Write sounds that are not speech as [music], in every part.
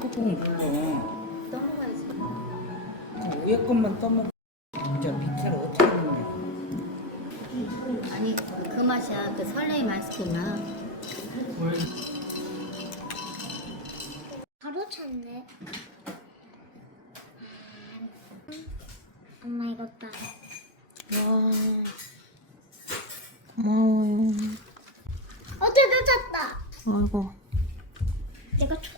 뚜껑 불러. 넘어가야지. 위에 것만 떠먹. 진짜 밑에를 어떻게 먹냐. 아니 그, 그 맛이야. 그 설레임 아이스크림이야. 바로 찼네. 엄마 이거 봐. 와. 고마워요. 어, 드디어 찼다. 아이고. 내가 초등학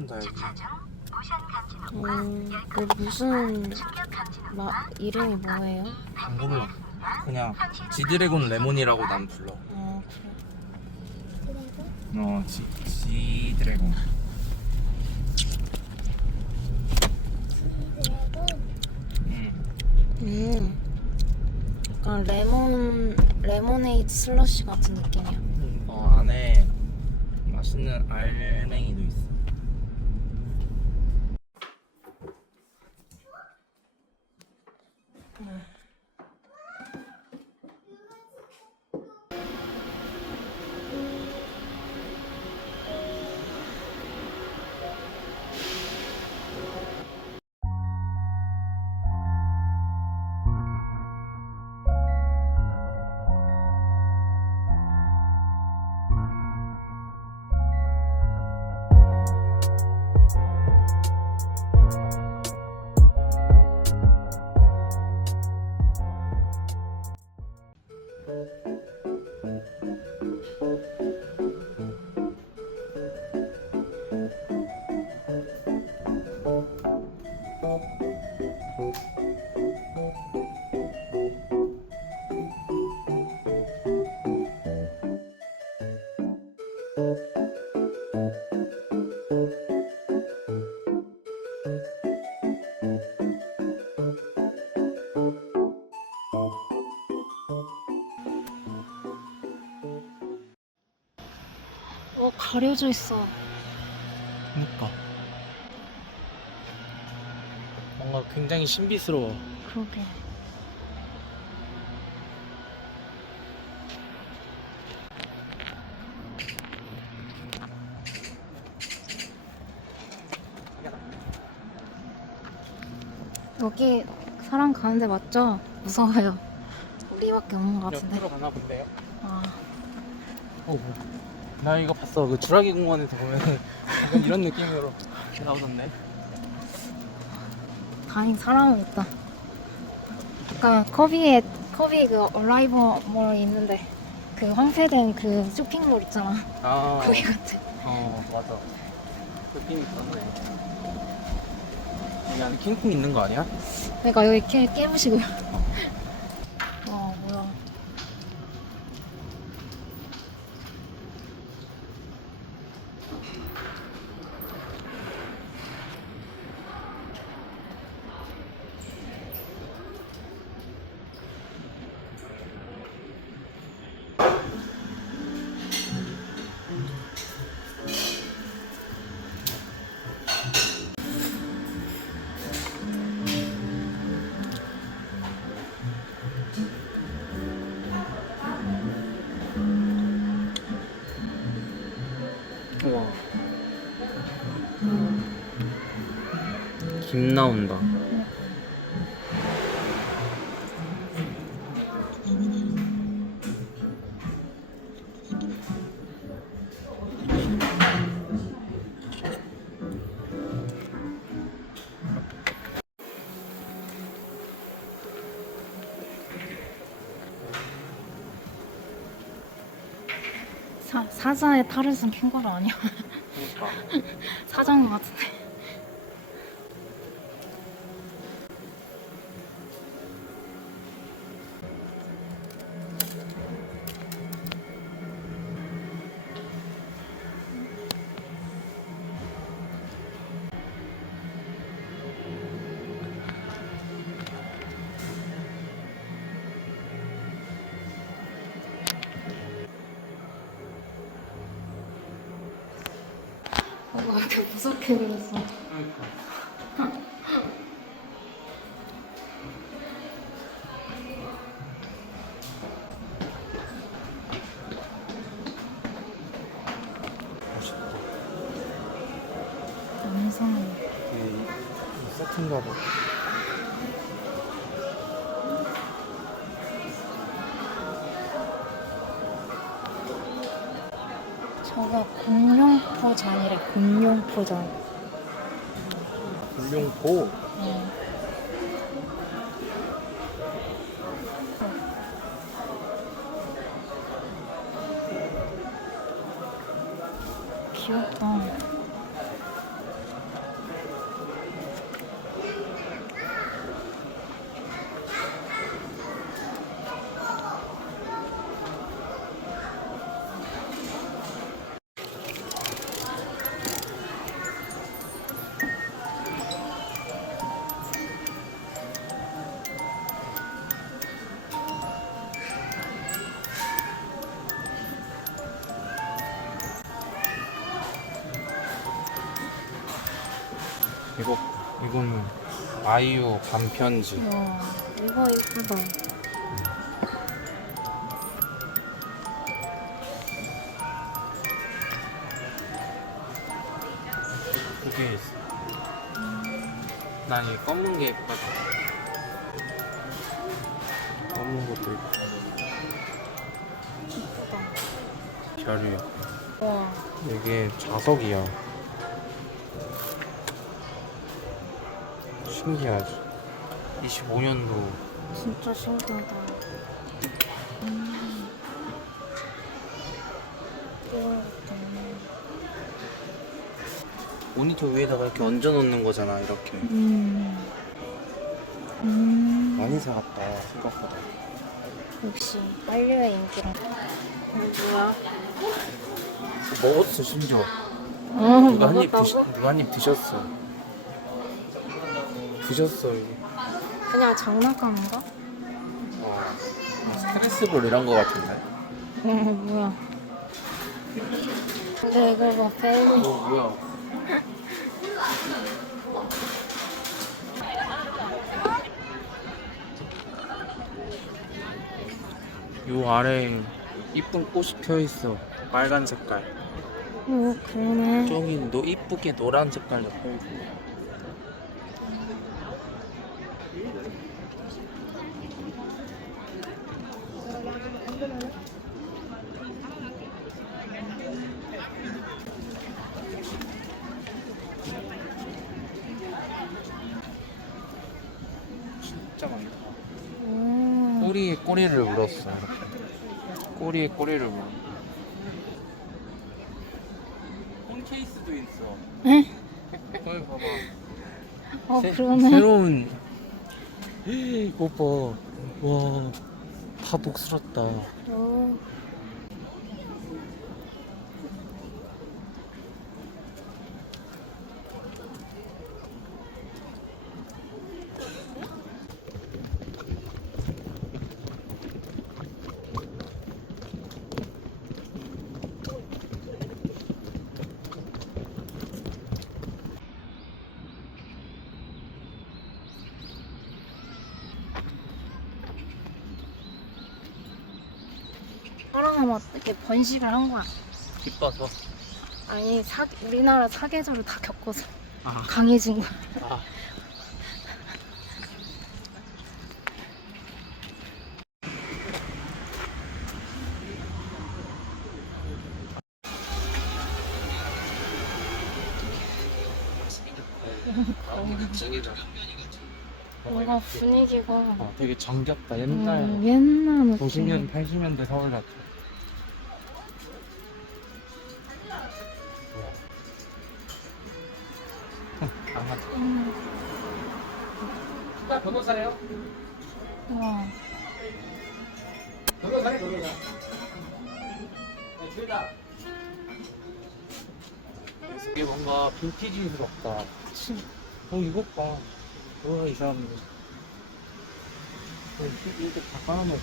냐 준다 여기. 음, 그 무슨 마, 이름이 뭐예요? 안 몰라. 그냥 지드래곤 레몬이라고 난 불러. 아, 그래. 어, 지 지드래곤. 음. 음. 약간 레몬 레모네이드 슬러시 같은 느낌이야. 어 안에 맛있는 알맹이도 있어. Yeah. 어 가려져 있어. 그러니까. 굉장히 신비스러워. 그러게. 여기 사람 가는데 맞죠? 무서워요. 우리밖에 없는 것 같은데. 옆으로 가나 본데요? 아, 어, 나 이거 봤어. 그 주라기 공원에서 [laughs] 약간 이런 느낌으로 나오던데. 다행 사람은 있다. 약간 커비에 커비 그 얼라이버 몰 있는데 그 황폐된 그 쇼핑몰 있잖아. 아, 거기 같아. 어, 맞아. 느낌이 그렇네. 여기 안에 킹콩 있는 거 아니야? 그러니까 여기 깨 깨무시고요. 김 나온다. 사, 사자의 탈을 핀 거라 아니야? [laughs] [laughs] 사자인 것 같은데. 무섭게 그렸어? 남성. 이게 세트인가 봐. 포장이래, 공룡 포장. 불룡포. 응. 귀엽다. 아이유 반편지. 와, 이거 이쁘다. 두개 있어. 난이 검은 게 예쁘다. 검은 것도 있고. 이쁘다. 별이야. 와, 이게 자석이야. 신기하지. 25년도 진짜 신기하다. 음. 모니터 위에다가 이렇게 얹어 놓는 거잖아, 이렇게. 음. 음. 많이 사갔다, 생각보다. 역시 빨류의 인기랑. 뭐야? 먹었어, 심지어. 누가 한 입 드셨어. 드셨어, 이게. 그냥 장난감인가? 어. 스트레스볼 이런 거 같은데? 어, 뭐야? 근데 이거 봐, 벨리. 어, 뭐야. 요 아래 이쁜 꽃이 펴 있어. 빨간 색깔. 어, 그러네. 저기 너 이쁘게 노란 색깔도 펴 있어. 꼬리를 물었어. 이렇게. 꼬리에 꼬리를 물어. 폰 케이스도 있어. 에? 거기 봐봐. 어, 새- 그러네. 새로운 [gasps] 오빠 와. 다 녹슬었다. 오. 이렇게 번식을 한 거야. 기뻐서. 아니 사, 우리나라 사계절을 다 겪어서 아. 강해진 거야. 아. 뭔가 분위기가 어, 되게 정겹다 옛날 음, 옛날 90년 80년대 서울 같아. 강아지. 음, 나 변호사래요? 우와. 변호사래, 변호사. 네, 둘다. 이게 뭔가 빈티지스럽다. 그치. 어, 이것 봐. 뭐야, 이 사람들. 어, 이거 이거 다 깔아놓고.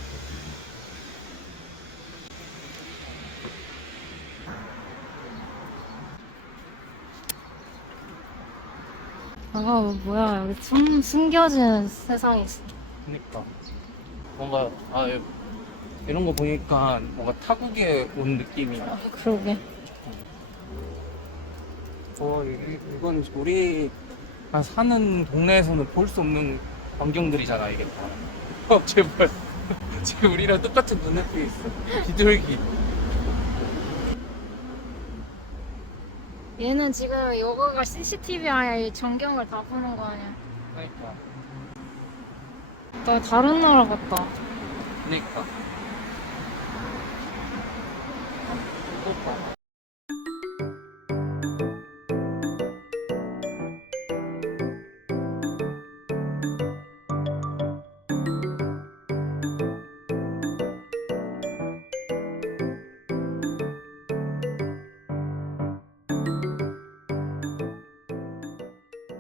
아 뭐야 여기 숨, 숨겨진 세상이 있어. 그니까. 뭔가, 아, 이- 이런 거 보니까 뭔가 타국에 온 느낌이야. 아, 그러게. 어, 이- 이건 우리 가 사는 동네에서는 볼 수 없는 광경들이잖아, 이게 다. [laughs] 어, 제발. [laughs] 지금 우리랑 똑같은 눈높이에 있어. 비둘기. 얘는 지금 요거가 CCTV 아예 전경을 다 보는 거 아니야? 그러니까. 나 다른 나라 같다. 그러니까.